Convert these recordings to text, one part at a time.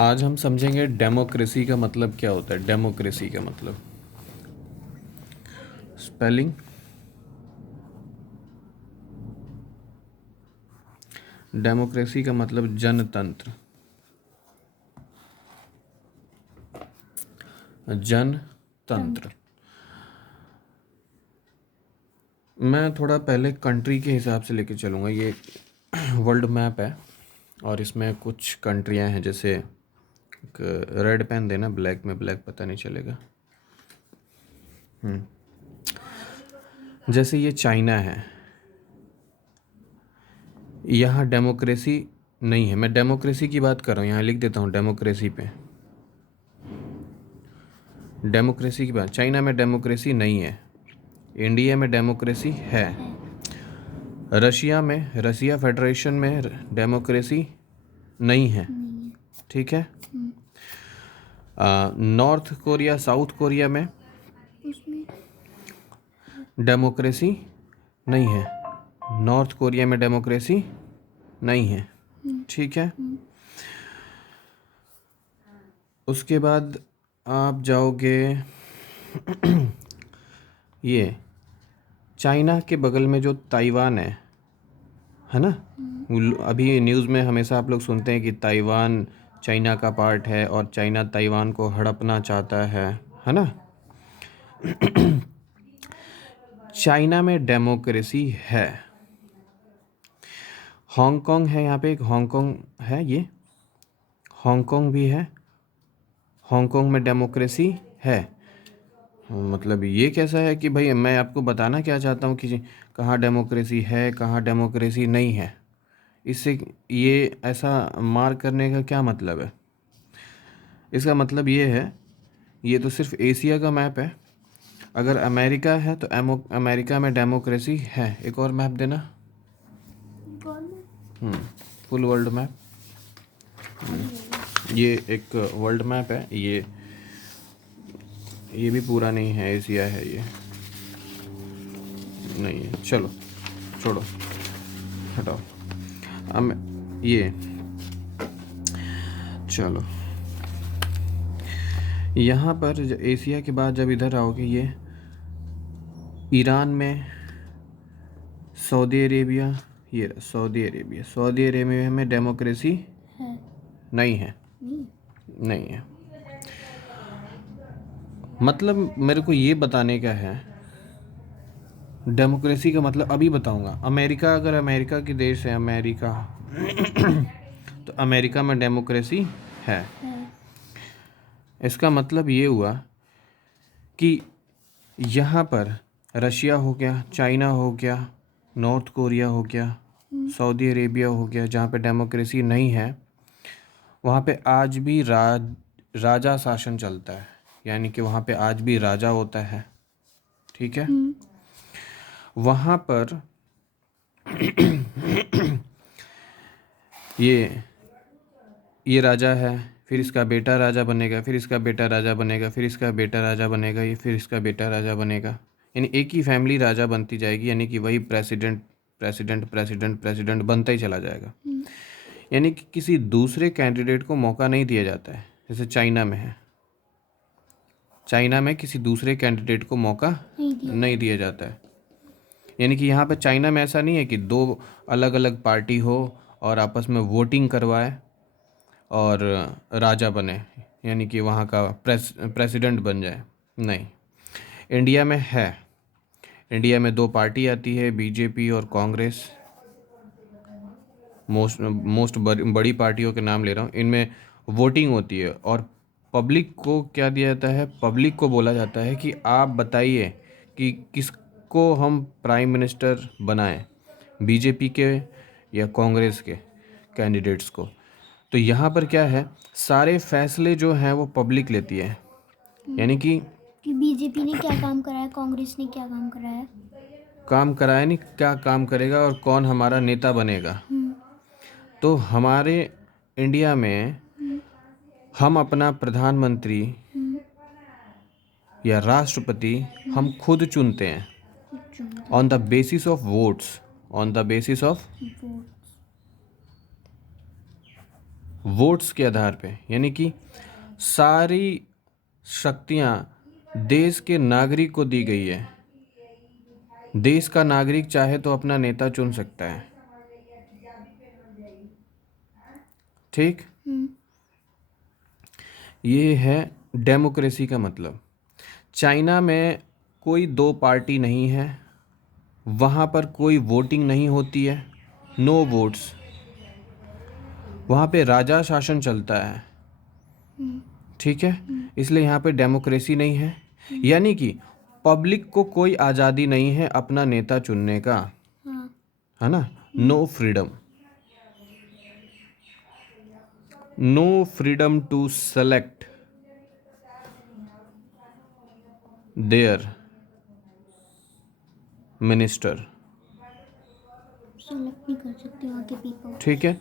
आज हम समझेंगे डेमोक्रेसी का मतलब क्या होता है। डेमोक्रेसी का मतलब स्पेलिंग, डेमोक्रेसी का मतलब जनतंत्र। जनतंत्र। मैं थोड़ा पहले कंट्री के हिसाब से लेके चलूँगा। ये वर्ल्ड मैप है और इसमें कुछ कंट्रियां हैं। जैसे रेड पेन देना, ब्लैक में ब्लैक पता नहीं चलेगा। जैसे ये चाइना है, यहाँ डेमोक्रेसी नहीं है। मैं डेमोक्रेसी की बात कर रहा हूँ, यहाँ लिख देता हूँ डेमोक्रेसी पे। डेमोक्रेसी की बात, चाइना में डेमोक्रेसी नहीं है। इंडिया में डेमोक्रेसी है। रशिया फेडरेशन में डेमोक्रेसी नहीं है। ठीक है। नॉर्थ कोरिया, साउथ कोरिया में डेमोक्रेसी नहीं है। नॉर्थ कोरिया में डेमोक्रेसी नहीं है। ठीक है। उसके बाद आप जाओगे ये चाइना के बगल में जो ताइवान है ना। अभी न्यूज़ में हमेशा आप लोग सुनते हैं कि ताइवान चाइना का पार्ट है और चाइना ताइवान को हड़पना चाहता है ना। चाइना में डेमोक्रेसी है। हांगकांग है, यहाँ पे एक हांगकांग है, ये हांगकांग भी है। हांगकांग में डेमोक्रेसी है। मतलब ये कैसा है कि भाई मैं आपको बताना क्या चाहता हूँ कि कहाँ डेमोक्रेसी है, कहाँ डेमोक्रेसी नहीं है। इससे ये ऐसा मार्क करने का क्या मतलब है? इसका मतलब ये है, ये तो सिर्फ एशिया का मैप है। अगर अमेरिका है तो अमेरिका में डेमोक्रेसी है। एक और मैप देना। Full world map. ये एक वर्ल्ड मैप है। ये भी पूरा नहीं है, एशिया है ये नहीं है। चलो छोड़ो, हटाओ। ये चलो, यहाँ पर एशिया के बाद जब इधर आओगे, ये ईरान में, सऊदी अरेबिया, ये सऊदी अरेबिया में डेमोक्रेसी नहीं है। नहीं है। मतलब मेरे को ये बताने का है, डेमोक्रेसी का मतलब अभी बताऊंगा। अमेरिका, अगर अमेरिका की देश है अमेरिका तो अमेरिका में डेमोक्रेसी है। इसका मतलब ये हुआ कि यहाँ पर रशिया हो गया, चाइना हो गया, नॉर्थ कोरिया हो गया, सऊदी अरेबिया हो गया, जहाँ पे डेमोक्रेसी नहीं है, वहाँ पे आज भी राजा शासन चलता है। यानी कि वहाँ पे आज भी राजा होता है। ठीक है। वहाँ पर ये राजा है, फिर इसका बेटा राजा बनेगा, फिर इसका बेटा राजा बनेगा, फिर इसका बेटा राजा बनेगा, ये फिर इसका बेटा राजा बनेगा। यानी एक ही फैमिली राजा बनती जाएगी। यानी कि वही प्रेसिडेंट प्रेसिडेंट प्रेसिडेंट प्रेसिडेंट बनता ही चला जाएगा। यानी कि किसी दूसरे कैंडिडेट को मौका नहीं दिया जाता है, जैसे चाइना में है। चाइना में किसी दूसरे कैंडिडेट को मौका नहीं दिया जाता है। यानी कि यहाँ पर चाइना में ऐसा नहीं है कि दो अलग अलग पार्टी हो और आपस में वोटिंग करवाए और राजा बने, यानी कि वहाँ का प्रेसिडेंट बन जाए। नहीं, इंडिया में है। इंडिया में दो पार्टी आती है, बीजेपी और कांग्रेस। मोस्ट बड़ी पार्टियों के नाम ले रहा हूँ। इनमें वोटिंग होती है और पब्लिक को क्या दिया जाता है? पब्लिक को बोला जाता है कि आप बताइए कि किसको हम प्राइम मिनिस्टर बनाएं, बीजेपी के या कांग्रेस के कैंडिडेट्स को। तो यहाँ पर क्या है, सारे फैसले जो हैं वो पब्लिक लेती है। यानी कि बीजेपी ने क्या काम कराया, कांग्रेस ने क्या काम कराया। काम कराया नहीं, क्या काम करेगा और कौन हमारा नेता बनेगा। तो हमारे इंडिया में हम अपना प्रधानमंत्री या राष्ट्रपति हम खुद चुनते हैं on the basis of votes. On the basis of votes के आधार पे, यानी कि सारी शक्तियां देश के नागरिक को दी गई है। देश का नागरिक चाहे तो अपना नेता चुन सकता है। ठीक, हम्म, ये है डेमोक्रेसी का मतलब। चाइना में कोई दो पार्टी नहीं है, वहाँ पर कोई वोटिंग नहीं होती है, नो वोट्स। वहाँ पे राजा शासन चलता है। हम्म, ठीक है, इसलिए यहाँ पे डेमोक्रेसी नहीं है, यानी कि पब्लिक को कोई आज़ादी नहीं है अपना नेता चुनने का, हाँ, है ना। No freedom, no freedom to select their minister. Select नहीं कर सकते वहाँ के पीपल। ठीक है,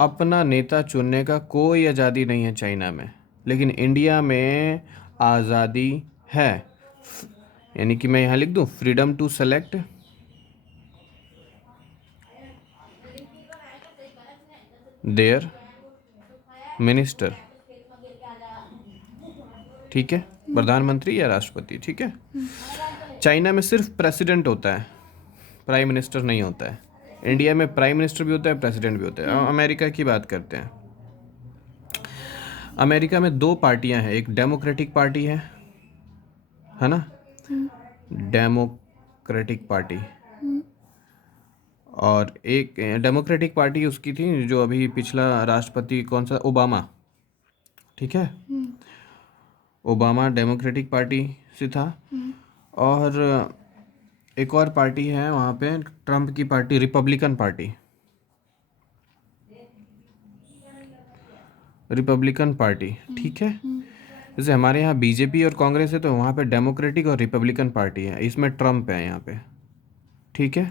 अपना नेता चुनने का कोई आज़ादी नहीं है चाइना में, लेकिन इंडिया में आज़ादी है। यानी कि मैं यहाँ लिख दूँ freedom to select their minister. ठीक है, प्रधानमंत्री या राष्ट्रपति। ठीक है, चाइना में सिर्फ प्रेसिडेंट होता है, प्राइम मिनिस्टर नहीं होता है। इंडिया में प्राइम मिनिस्टर भी होता है, प्रेसिडेंट भी होता है। अमेरिका की बात करते हैं। अमेरिका में दो पार्टियां हैं, एक डेमोक्रेटिक पार्टी है ना, डेमोक्रेटिक पार्टी, और एक डेमोक्रेटिक पार्टी उसकी थी जो अभी पिछला राष्ट्रपति कौन सा, ओबामा। ठीक है, ओबामा डेमोक्रेटिक पार्टी से था। और एक और पार्टी है वहाँ पे, ट्रम्प की party, Republican party. Republican party, ठीक है। जैसे हमारे यहाँ बीजेपी और कांग्रेस है, तो वहाँ पे डेमोक्रेटिक और रिपब्लिकन पार्टी है, इसमें ट्रम्प है यहाँ पे। ठीक है,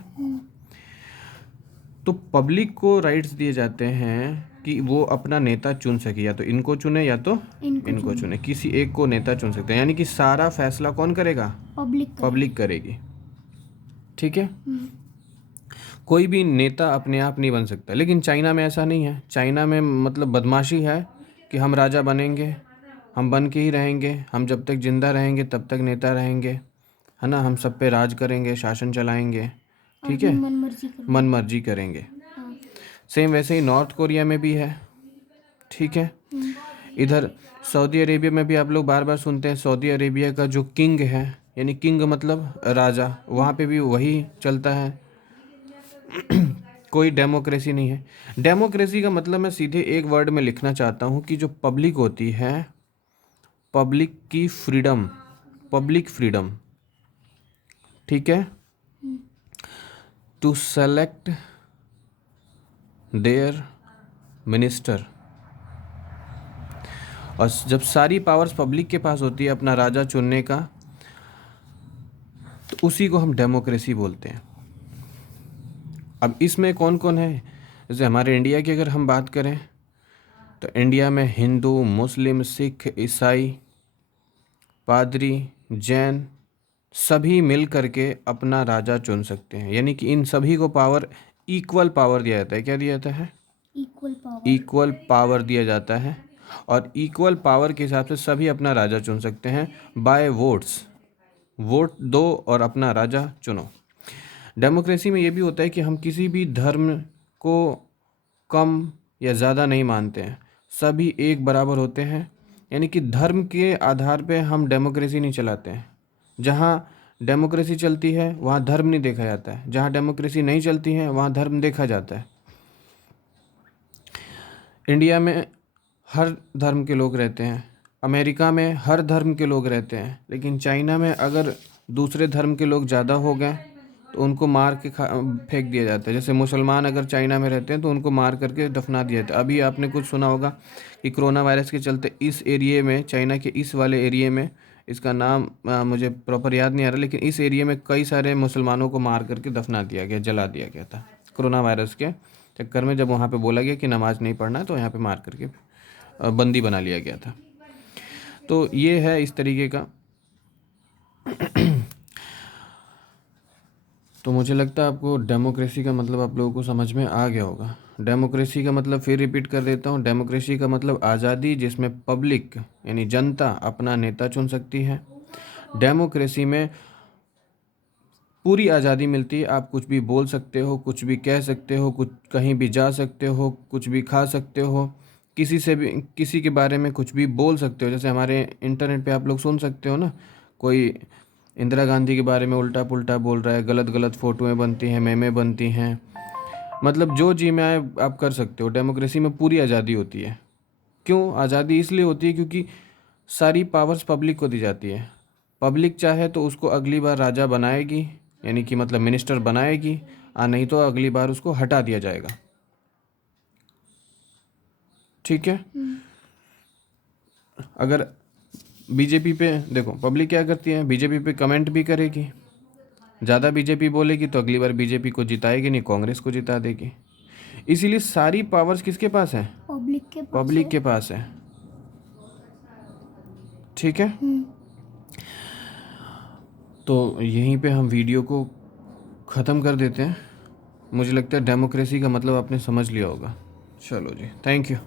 तो पब्लिक को राइट्स दिए जाते हैं कि वो अपना नेता चुन सके, या तो इनको चुने या तो इनको चुने, किसी एक को नेता चुन सकते हैं। यानी कि सारा फैसला कौन करेगा, पब्लिक करेगी। ठीक है, कोई भी नेता अपने आप नहीं बन सकता, लेकिन चाइना में ऐसा नहीं है। चाइना में मतलब बदमाशी है कि हम राजा बनेंगे, हम बन के ही रहेंगे, हम जब तक जिंदा रहेंगे तब तक नेता रहेंगे, है ना, हम सब पे राज करेंगे, शासन चलाएंगे। ठीक है, मन मर्जी करेंगे। सेम वैसे ही नॉर्थ कोरिया में भी है। ठीक है, इधर सऊदी अरेबिया में भी आप लोग बार बार सुनते हैं, सऊदी अरेबिया का जो किंग है, यानी किंग मतलब राजा, वहाँ पे भी वही चलता है। कोई डेमोक्रेसी नहीं है। डेमोक्रेसी का मतलब मैं सीधे एक वर्ड में लिखना चाहता हूँ कि जो पब्लिक होती है, पब्लिक की फ्रीडम, पब्लिक फ्रीडम, ठीक है, टू सेलेक्ट देयर मिनिस्टर। और जब सारी पावर्स पब्लिक के पास होती है अपना राजा चुनने का, तो उसी को हम डेमोक्रेसी बोलते हैं। अब इसमें कौन कौन है, जैसे हमारे इंडिया की अगर हम बात करें, तो इंडिया में हिंदू, मुस्लिम, सिख, ईसाई, पादरी, जैन सभी मिल करके अपना राजा चुन सकते हैं। यानी कि इन सभी को पावर, इक्वल पावर दिया जाता है। क्या दिया जाता है, इक्वल पावर दिया जाता है। और इक्वल पावर के हिसाब से सभी अपना राजा चुन सकते हैं बाय वोट्स। वोट दो और अपना राजा चुनो। डेमोक्रेसी में ये भी होता है कि हम किसी भी धर्म को कम या ज़्यादा नहीं मानते हैं, सभी एक बराबर होते हैं। यानी कि धर्म के आधार पे हम डेमोक्रेसी नहीं चलाते हैं। जहाँ डेमोक्रेसी चलती है वहाँ धर्म नहीं देखा जाता है, जहाँ डेमोक्रेसी नहीं चलती है वहाँ धर्म देखा जाता है। इंडिया में हर धर्म के लोग रहते हैं, अमेरिका में हर धर्म के लोग रहते हैं, लेकिन चाइना में अगर दूसरे धर्म के लोग ज़्यादा हो गए तो उनको मार के फेंक दिया जाता है। जैसे मुसलमान अगर चाइना में रहते हैं तो उनको मार करके दफना दिया जाता है। अभी आपने कुछ सुना होगा कि कोरोना वायरस के चलते इस एरिए में, चाइना के इस वाले एरिए में, इसका नाम मुझे प्रॉपर याद नहीं आ रहा, लेकिन इस एरिए में कई सारे मुसलमानों को मार करके दफना दिया गया, जला दिया गया था कोरोना वायरस के चक्कर में। जब वहाँ पे बोला गया कि नमाज नहीं पढ़ना है तो यहाँ पे मार करके बंदी बना लिया गया था। तो ये है इस तरीके का। तो मुझे लगता है आपको डेमोक्रेसी का मतलब आप लोगों को समझ में आ गया होगा। डेमोक्रेसी का मतलब फिर रिपीट कर देता हूँ, डेमोक्रेसी का मतलब आज़ादी जिसमें पब्लिक यानी जनता अपना नेता चुन सकती है। डेमोक्रेसी में पूरी आज़ादी मिलती है, आप कुछ भी बोल सकते हो, कुछ भी कह सकते हो, कुछ कहीं भी जा सकते हो, कुछ भी खा सकते हो, किसी से भी किसी के बारे में कुछ भी बोल सकते हो। जैसे हमारे इंटरनेट पे आप लोग सुन सकते हो ना, कोई इंदिरा गांधी के बारे में उल्टा पुल्टा बोल रहा है, गलत गलत फ़ोटोएँ बनती हैं, मेमें बनती हैं, मतलब जो जी में आए आप कर सकते हो। डेमोक्रेसी में पूरी आज़ादी होती है। क्यों आज़ादी इसलिए होती है क्योंकि सारी पावर्स पब्लिक को दी जाती है। पब्लिक चाहे तो उसको अगली बार राजा बनाएगी, यानी कि मतलब मिनिस्टर बनाएगी, और नहीं तो अगली बार उसको हटा दिया जाएगा। ठीक है। अगर बीजेपी पे देखो, पब्लिक क्या करती है, बीजेपी पे कमेंट भी करेगी, ज़्यादा बीजेपी बोलेगी तो अगली बार बीजेपी को जिताएगी नहीं, कांग्रेस को जिता देगी। इसीलिए सारी पावर्स किसके पास है, पब्लिक के पास पब्लिक है। के पास है। ठीक है, तो यहीं पे हम वीडियो को ख़त्म कर देते हैं। मुझे लगता है डेमोक्रेसी का मतलब आपने समझ लिया होगा। चलो जी, थैंक यू।